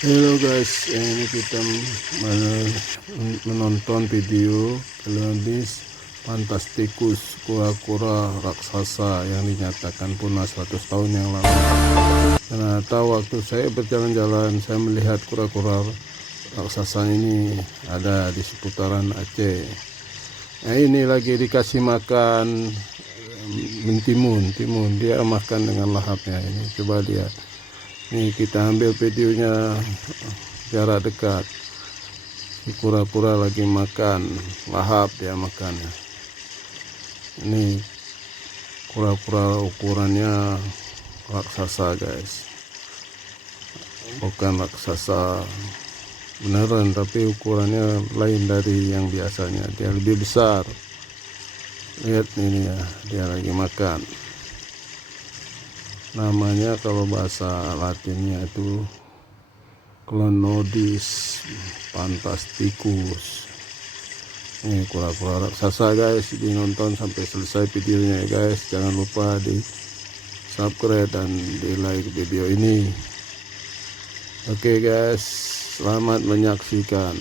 Halo guys, ini kita menonton video Teletubbies Fantasticus, kura-kura raksasa yang dinyatakan punah 100 tahun yang lalu. Ternyata waktu saya berjalan-jalan, saya melihat kura-kura raksasa ini ada di seputaran Aceh. Nah, ini lagi dikasih makan timun, dia makan dengan lahapnya. Ini coba lihat. Ini kita ambil videonya jarak dekat. Si kura-kura lagi makan lahap, ya makannya. Ini kura-kura ukurannya raksasa guys, bukan raksasa beneran, tapi ukurannya lain dari yang biasanya, dia lebih besar. Lihat ini ya, dia lagi makan. Namanya kalau bahasa Latinnya itu Clonodis Fantasticus. Ini kura-kura raksasa guys, dinonton sampai selesai videonya ya guys. Jangan lupa di subscribe dan di like video ini. Oke guys, selamat menyaksikan.